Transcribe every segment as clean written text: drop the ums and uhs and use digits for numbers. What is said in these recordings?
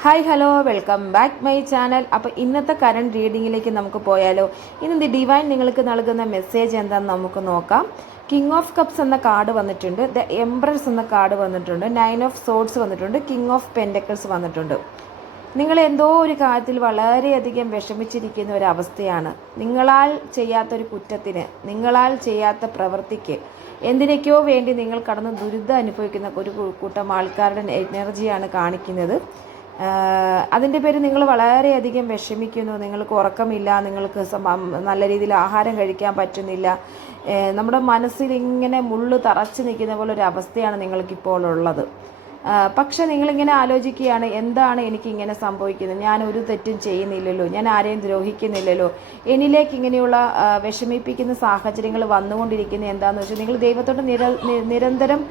Hi hello welcome back my channel. അപ്പോൾ ഇന്നത്തെ current റീഡിങ്ങിലേക്ക് നമുക്ക് പോയാലോ? ഇന്ന് ഡിവൈൻ നിങ്ങൾക്ക് നൽകുന്ന മെസ്സേജ് എന്താണെന്ന് നമുക്ക് നോക്കാം. കിങ് ഓഫ് കപ്സ് എന്ന കാർഡ് വന്നിട്ടുണ്ട്, ദ എംപ്രസ് എന്ന കാർഡ് വന്നിട്ടുണ്ട്, 9 ഓഫ് സോഡ്സ് വന്നിട്ടുണ്ട്, കിങ് ഓഫ് പെൻഡക്കിൾസ് വന്നിട്ടുണ്ട്. നിങ്ങൾ എന്തോ ഒരു കാര്യത്തിൽ വളരെയധികം വിഷമിച്ചിരിക്കുന്ന ഒരു അവസ്ഥയാണ്. നിങ്ങളാൽ ചെയ്യാത്തൊരു കുറ്റത്തിന്, നിങ്ങളാൽ ചെയ്യാത്ത പ്രവൃത്തിക്ക് എന്തിനൊക്കെയോ വേണ്ടി നിങ്ങൾ കടന്ന് ദുരിതം അനുഭവിക്കുന്ന ഒരു കൂട്ടം ആൾക്കാരുടെ എനർജിയാണ് കാണിക്കുന്നത്. അതിൻ്റെ പേര് നിങ്ങൾ വളരെയധികം വിഷമിക്കുന്നു. നിങ്ങൾക്ക് ഉറക്കമില്ല, നിങ്ങൾക്ക് നല്ല രീതിയിൽ ആഹാരം കഴിക്കാൻ പറ്റുന്നില്ല. നമ്മുടെ മനസ്സിൽ ഇങ്ങനെ മുള്ളു തറച്ച് നിൽക്കുന്ന പോലെ ഒരു അവസ്ഥയാണ് നിങ്ങൾക്കിപ്പോൾ ഉള്ളത്. പക്ഷെ നിങ്ങളിങ്ങനെ ആലോചിക്കുകയാണ്, എന്താണ് എനിക്കിങ്ങനെ സംഭവിക്കുന്നത്? ഞാൻ ഒരു തെറ്റും ചെയ്യുന്നില്ലല്ലോ, ഞാൻ ആരെയും ദ്രോഹിക്കുന്നില്ലല്ലോ, എന്നിലേക്ക് ഇങ്ങനെയുള്ള വിഷമിപ്പിക്കുന്ന സാഹചര്യങ്ങൾ വന്നുകൊണ്ടിരിക്കുന്നത് എന്താണെന്ന് വെച്ചാൽ നിങ്ങൾ ദൈവത്തോട് നിരന്തരം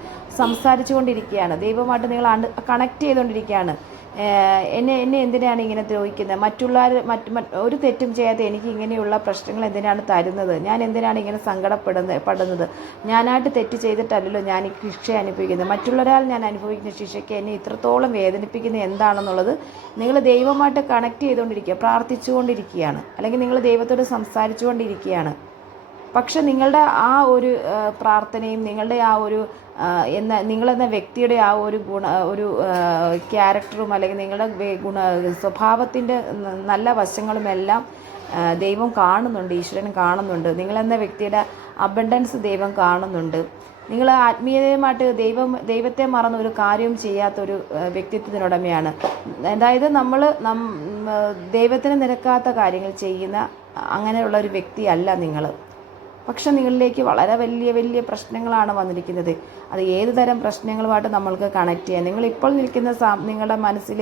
സംസാരിച്ചു കൊണ്ടിരിക്കുകയാണ്. ദൈവമായിട്ട് നിങ്ങൾ കണക്ട് ചെയ്തുകൊണ്ടിരിക്കുകയാണ്. എന്നെ എന്തിനാണ് ഇങ്ങനെ ദ്രോഹിക്കുന്നത്? മറ്റുള്ളവർ ഒരു തെറ്റും ചെയ്യാതെ എനിക്ക് ഇങ്ങനെയുള്ള പ്രശ്നങ്ങൾ എന്തിനാണ് തരുന്നത്? ഞാൻ എന്തിനാണ് ഇങ്ങനെ സങ്കടപ്പെടുന്നത്? ഞാനായിട്ട് തെറ്റ് ചെയ്തിട്ടല്ലല്ലോ ഞാൻ ഈ ശിക്ഷ അനുഭവിക്കുന്നത്. മറ്റുള്ളവരാൽ ഞാൻ അനുഭവിക്കുന്ന ശിക്ഷയ്ക്ക് എന്നെ ഇത്രത്തോളം വേദനിപ്പിക്കുന്നത് എന്താണെന്നുള്ളത് നിങ്ങൾ ദൈവമായിട്ട് കണക്ട് ചെയ്തുകൊണ്ടിരിക്കുക, പ്രാർത്ഥിച്ചുകൊണ്ടിരിക്കുകയാണ്, അല്ലെങ്കിൽ നിങ്ങൾ ദൈവത്തോട് സംസാരിച്ചുകൊണ്ടിരിക്കുകയാണ്. പക്ഷെ നിങ്ങളുടെ ആ ഒരു പ്രാർത്ഥനയും നിങ്ങളുടെ ആ ഒരു നിങ്ങളെന്ന വ്യക്തിയുടെ ആ ഒരു ക്യാരക്ടറും അല്ലെങ്കിൽ നിങ്ങളുടെ സ്വഭാവത്തിൻ്റെ നല്ല വശങ്ങളുമെല്ലാം ദൈവം കാണുന്നുണ്ട്, ഈശ്വരൻ കാണുന്നുണ്ട്. നിങ്ങളെന്ന വ്യക്തിയുടെ അബണ്ടൻസ് ദൈവം കാണുന്നുണ്ട്. നിങ്ങൾ ആത്മീയമായിട്ട് ദൈവത്തെ മറന്ന ഒരു കാര്യവും ചെയ്യാത്തൊരു വ്യക്തിത്വത്തിനുടമയാണ്. അതായത് ദൈവത്തിന് നിരക്കാത്ത കാര്യങ്ങൾ ചെയ്യുന്ന അങ്ങനെയുള്ള ഒരു വ്യക്തിയല്ല നിങ്ങൾ. പക്ഷെ നിങ്ങളിലേക്ക് വളരെ വലിയ വലിയ പ്രശ്നങ്ങളാണ് വന്നിരിക്കുന്നത്. അത് ഏത് തരം പ്രശ്നങ്ങളുമായിട്ട് നമ്മൾക്ക് കണക്ട് ചെയ്യാം. നിങ്ങളിപ്പോൾ നിൽക്കുന്ന നിങ്ങളുടെ മനസ്സിൽ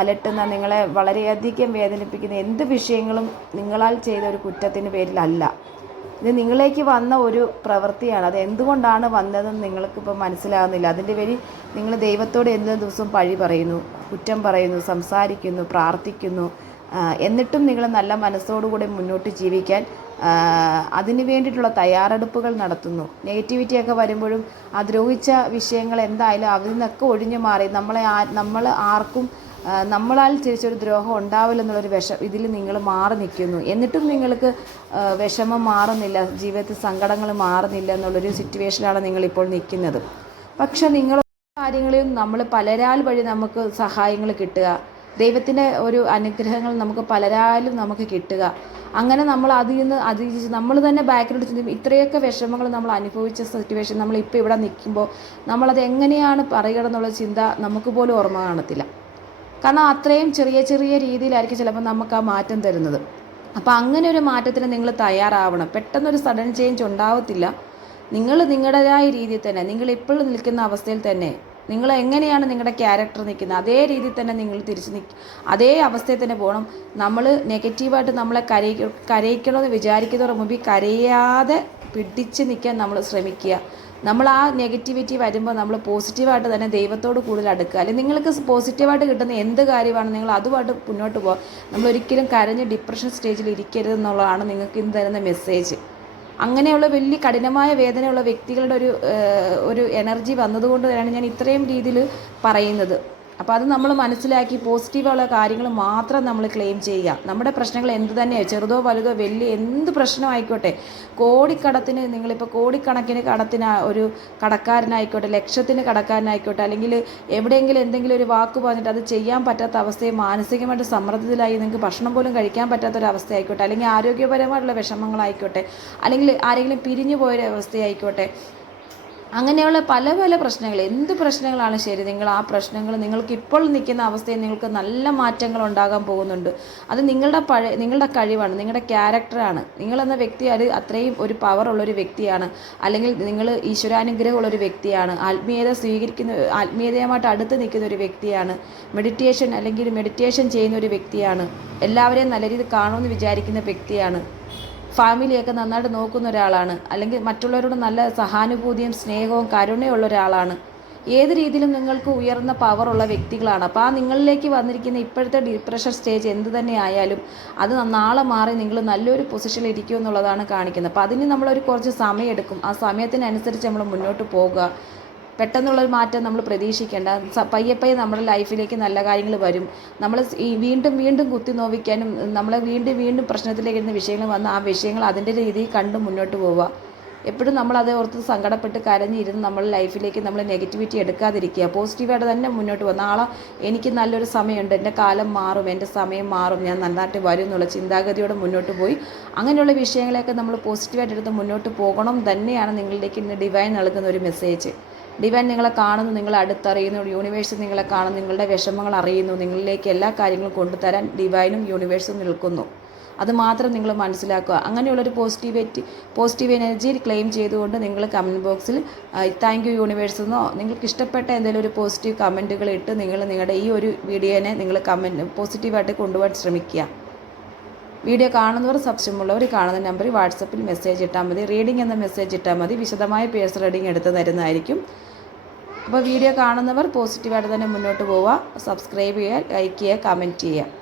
അലട്ടുന്ന, നിങ്ങളെ വളരെയധികം വേദനിപ്പിക്കുന്ന എന്ത് വിഷയങ്ങളും നിങ്ങളാൽ ചെയ്ത ഒരു കുറ്റത്തിന് പേരിലല്ല. ഇത് നിങ്ങളിലേക്ക് വന്ന ഒരു പ്രവൃത്തിയാണ്. അത് എന്തുകൊണ്ടാണ് വന്നതെന്ന് നിങ്ങൾക്കിപ്പോൾ മനസ്സിലാകുന്നില്ല. അതിൻ്റെ പേരിൽ നിങ്ങൾ ദൈവത്തോട് എല്ലാ ദിവസവും പഴി പറയുന്നു, കുറ്റം പറയുന്നു, സംസാരിക്കുന്നു, പ്രാർത്ഥിക്കുന്നു. എന്നിട്ടും നിങ്ങൾ നല്ല മനസ്സോടുകൂടി മുന്നോട്ട് ജീവിക്കാൻ അതിന് വേണ്ടിയിട്ടുള്ള തയ്യാറെടുപ്പുകൾ നടത്തുന്നു. നെഗറ്റിവിറ്റിയൊക്കെ വരുമ്പോഴും ആ ദ്രോഹിച്ച വിഷയങ്ങൾ എന്തായാലും അതിൽ നിന്നൊക്കെ ഒഴിഞ്ഞു മാറി നമ്മൾ ആർക്കും നമ്മളാൽ തിരിച്ചൊരു ദ്രോഹം ഉണ്ടാവില്ലെന്നുള്ളൊരു ഇതിൽ നിങ്ങൾ മാറി നിൽക്കുന്നു. എന്നിട്ടും നിങ്ങൾക്ക് വിഷമം മാറുന്നില്ല, ജീവിതത്തിൽ സങ്കടങ്ങൾ മാറുന്നില്ല എന്നുള്ളൊരു സിറ്റുവേഷനാണ് നിങ്ങളിപ്പോൾ നിൽക്കുന്നത്. പക്ഷെ നിങ്ങൾ കാര്യങ്ങളിലും നമ്മൾ പലരാൽ വഴി നമുക്ക് സഹായങ്ങൾ കിട്ടുക, ദൈവത്തിൻ്റെ ഒരു അനുഗ്രഹങ്ങൾ നമുക്ക് പലരാലും നമുക്ക് കിട്ടുക. അങ്ങനെ നമ്മൾ അതിൽ നിന്ന് അതിജീവിച്ച് നമ്മൾ തന്നെ ബാക്കിലോട്ട് ചിന്തിക്കും. ഇത്രയൊക്കെ വിഷമങ്ങൾ നമ്മൾ അനുഭവിച്ച സിറ്റുവേഷൻ നമ്മളിപ്പോൾ ഇവിടെ നിൽക്കുമ്പോൾ നമ്മളത് എങ്ങനെയാണ് പറയുക എന്നുള്ള ചിന്ത നമുക്ക് പോലും ഓർമ്മ കാണത്തില്ല. കാരണം അത്രയും ചെറിയ ചെറിയ രീതിയിലായിരിക്കും ചിലപ്പോൾ നമുക്ക് ആ മാറ്റം തരുന്നത്. അപ്പോൾ അങ്ങനെ ഒരു മാറ്റത്തിന് നിങ്ങൾ തയ്യാറാവണം. പെട്ടെന്നൊരു സഡൻ ചേഞ്ച് ഉണ്ടാവത്തില്ല. നിങ്ങൾ നിങ്ങളുടേതായ രീതിയിൽ തന്നെ, നിങ്ങൾ ഇപ്പോൾ നിൽക്കുന്ന അവസ്ഥയിൽ തന്നെ, നിങ്ങൾ എങ്ങനെയാണ് നിങ്ങളുടെ ക്യാരക്ടർ നിൽക്കുന്നത് അതേ രീതിയിൽ തന്നെ നിങ്ങൾ തിരിച്ച് അതേ അവസ്ഥയിൽ തന്നെ പോകണം. നമ്മൾ നെഗറ്റീവായിട്ട് നമ്മളെ കരയിക്കണമെന്ന് വിചാരിക്കുന്നതിന് മുമ്പ് കരയാതെ പിടിച്ച് നിൽക്കാൻ നമ്മൾ ശ്രമിക്കുക. നമ്മൾ ആ നെഗറ്റിവിറ്റി വരുമ്പോൾ നമ്മൾ പോസിറ്റീവായിട്ട് തന്നെ ദൈവത്തോട് കൂടുതൽ അടുക്കുക. അല്ലെങ്കിൽ നിങ്ങൾക്ക് പോസിറ്റീവായിട്ട് കിട്ടുന്ന എന്ത് കാര്യമാണ് നിങ്ങൾ അതുമായിട്ട് മുന്നോട്ട് പോകുക. നമ്മളൊരിക്കലും കരഞ്ഞ് ഡിപ്രഷൻ സ്റ്റേജിൽ ഇരിക്കരുതെന്നുള്ളതാണ് നിങ്ങൾക്ക് ഇന്ന് തരുന്ന മെസ്സേജ്. അങ്ങനെയുള്ള വലിയ കഠിനമായ വേദനയുള്ള വ്യക്തികളുടെ ഒരു എനർജി വന്നതുകൊണ്ട് തന്നെയാണ് ഞാൻ ഇത്രയും രീതിയിൽ പറയുന്നത്. അപ്പോൾ അത് നമ്മൾ മനസ്സിലാക്കി പോസിറ്റീവുള്ള കാര്യങ്ങൾ മാത്രം നമ്മൾ ക്ലെയിം ചെയ്യുക. നമ്മുടെ പ്രശ്നങ്ങൾ എന്ത് തന്നെയാണ്, ചെറുതോ വലുതോ വലിയ എന്ത് പ്രശ്നമായിക്കോട്ടെ, കോടിക്കടത്തിന് നിങ്ങളിപ്പോൾ കോടിക്കണക്കിന് കടത്തിന് ഒരു കടക്കാരനായിക്കോട്ടെ, ലക്ഷത്തിന് കടക്കാരനായിക്കോട്ടെ, അല്ലെങ്കിൽ എവിടെയെങ്കിലും എന്തെങ്കിലും ഒരു വാക്ക് പറഞ്ഞിട്ട് അത് ചെയ്യാൻ പറ്റാത്ത അവസ്ഥയെ മാനസികമായിട്ട് സമ്മർദ്ദത്തിലായി നിങ്ങൾക്ക് ഭക്ഷണം പോലും കഴിക്കാൻ പറ്റാത്തൊരവസ്ഥയായിക്കോട്ടെ, അല്ലെങ്കിൽ ആരോഗ്യപരമായിട്ടുള്ള വിഷമങ്ങളായിക്കോട്ടെ, അല്ലെങ്കിൽ ആരെങ്കിലും പിരിഞ്ഞു പോയൊരവസ്ഥയായിക്കോട്ടെ, അങ്ങനെയുള്ള പല പല പ്രശ്നങ്ങൾ, എന്ത് പ്രശ്നങ്ങളാണ് ശരി, നിങ്ങൾ ആ പ്രശ്നങ്ങൾ നിങ്ങൾക്ക് ഇപ്പോൾ നിൽക്കുന്ന അവസ്ഥയിൽ നിങ്ങൾക്ക് നല്ല മാറ്റങ്ങൾ ഉണ്ടാകാൻ പോകുന്നുണ്ട്. അത് നിങ്ങളുടെ കഴിവാണ്, നിങ്ങളുടെ ക്യാരക്ടറാണ്. നിങ്ങളെന്ന വ്യക്തി അത് അത്രയും ഒരു പവറുള്ളൊരു വ്യക്തിയാണ്, അല്ലെങ്കിൽ നിങ്ങൾ ഈശ്വരാനുഗ്രഹമുള്ളൊരു വ്യക്തിയാണ്, ആത്മീയതയുമായിട്ട് അടുത്ത് നിൽക്കുന്ന ഒരു വ്യക്തിയാണ്, മെഡിറ്റേഷൻ ചെയ്യുന്ന ഒരു വ്യക്തിയാണ്, എല്ലാവരെയും നല്ല രീതിയിൽ കാണുമെന്ന് വിചാരിക്കുന്ന വ്യക്തിയാണ്, ഫാമിലിയൊക്കെ നന്നായിട്ട് നോക്കുന്ന ഒരാളാണ്, അല്ലെങ്കിൽ മറ്റുള്ളവരോട് നല്ല സഹാനുഭൂതിയും സ്നേഹവും കരുണയുള്ള ഒരാളാണ്. ഏത് രീതിയിലും നിങ്ങൾക്ക് ഉയർന്ന പവറുള്ള വ്യക്തികളാണ്. അപ്പോൾ ആ നിങ്ങളിലേക്ക് വന്നിരിക്കുന്ന ഇപ്പോഴത്തെ ഡിപ്രഷൻ സ്റ്റേജ് എന്ത് തന്നെ ആയാലും അത് നാളെ മാറി നിങ്ങൾ നല്ലൊരു പൊസിഷനിൽ ഇരിക്കും എന്നുള്ളതാണ് കാണിക്കുന്നത്. അപ്പോൾ അതിന് നമ്മളൊരു കുറച്ച് സമയം എടുക്കും. ആ സമയത്തിനനുസരിച്ച് നമ്മൾ മുന്നോട്ട് പോകുക. പെട്ടെന്നുള്ളൊരു മാറ്റം നമ്മൾ പ്രതീക്ഷിക്കേണ്ട. പയ്യെ പയ്യെ നമ്മുടെ ലൈഫിലേക്ക് നല്ല കാര്യങ്ങൾ വരും. നമ്മൾ ഈ വീണ്ടും വീണ്ടും കുത്തി നോവിക്കാനും നമ്മളെ വീണ്ടും വീണ്ടും പ്രശ്നത്തിലേക്ക് ഇരുന്ന വിഷയങ്ങൾ വന്ന് ആ വിഷയങ്ങൾ അതിൻ്റെ രീതിയിൽ കണ്ട് മുന്നോട്ട് പോവുക. എപ്പോഴും നമ്മളത് ഓർത്ത് സങ്കടപ്പെട്ട് കരഞ്ഞിരുന്ന് നമ്മുടെ ലൈഫിലേക്ക് നമ്മൾ നെഗറ്റിവിറ്റി എടുക്കാതിരിക്കുക. പോസിറ്റീവായിട്ട് തന്നെ മുന്നോട്ട് പോകുക. നാളെ എനിക്ക് നല്ലൊരു സമയമുണ്ട്, എൻ്റെ കാലം മാറും, എൻ്റെ സമയം മാറും, ഞാൻ നന്നായിട്ട് വരും എന്നുള്ള ചിന്താഗതിയോടെ മുന്നോട്ട് പോയി അങ്ങനെയുള്ള വിഷയങ്ങളെയൊക്കെ നമ്മൾ പോസിറ്റീവായിട്ട് എടുത്ത് മുന്നോട്ട് പോകണം തന്നെയാണ് നിങ്ങളിലേക്ക് ഇന്ന് ഡിവൈൻ നൽകുന്ന ഒരു മെസ്സേജ്. ഡിവൈൻ നിങ്ങളെ കാണുന്നു, നിങ്ങളെ അടുത്തറിയുന്നു, യൂണിവേഴ്സ് നിങ്ങളെ കാണുന്നു, നിങ്ങളുടെ വിഷമങ്ങൾ അറിയുന്നു, നിങ്ങളിലേക്ക് എല്ലാ കാര്യങ്ങളും കൊണ്ടുതരാൻ ഡിവൈനും യൂണിവേഴ്സും നിൽക്കുന്നു. അത് മാത്രം നിങ്ങൾ മനസ്സിലാക്കുക. അങ്ങനെയുള്ളൊരു പോസിറ്റീവ് എനർജി ക്ലെയിം ചെയ്തുകൊണ്ട് നിങ്ങൾ കമൻറ്റ് ബോക്സിൽ താങ്ക് യു യൂണിവേഴ്സ് എന്നോ നിങ്ങൾക്ക് ഇഷ്ടപ്പെട്ട എന്തെങ്കിലും ഒരു പോസിറ്റീവ് കമൻറ്റുകൾ ഇട്ട് നിങ്ങൾ നിങ്ങളുടെ ഈ ഒരു വീഡിയോനെ നിങ്ങൾ പോസിറ്റീവായിട്ട് കൊണ്ടുപോകാൻ ശ്രമിക്കുക. വീഡിയോ കാണുന്നവർ സംശയമുള്ളവർ കാണുന്ന നമ്പറിൽ വാട്സപ്പിൽ മെസ്സേജ് ഇട്ടാൽ മതി. റീഡിംഗ് എന്ന മെസ്സേജ് ഇട്ടാൽ മതി. വിശദമായ പേഴ്സണൽ റീഡിംഗ് എടുത്ത് തരുന്നതായിരിക്കും. അപ്പോൾ വീഡിയോ കാണുന്നവർ പോസിറ്റീവായിട്ട് തന്നെ മുന്നോട്ട് പോവുക. സബ്സ്ക്രൈബ് ചെയ്യുക, ലൈക്ക് ചെയ്യുക, കമൻറ്റ് ചെയ്യുക.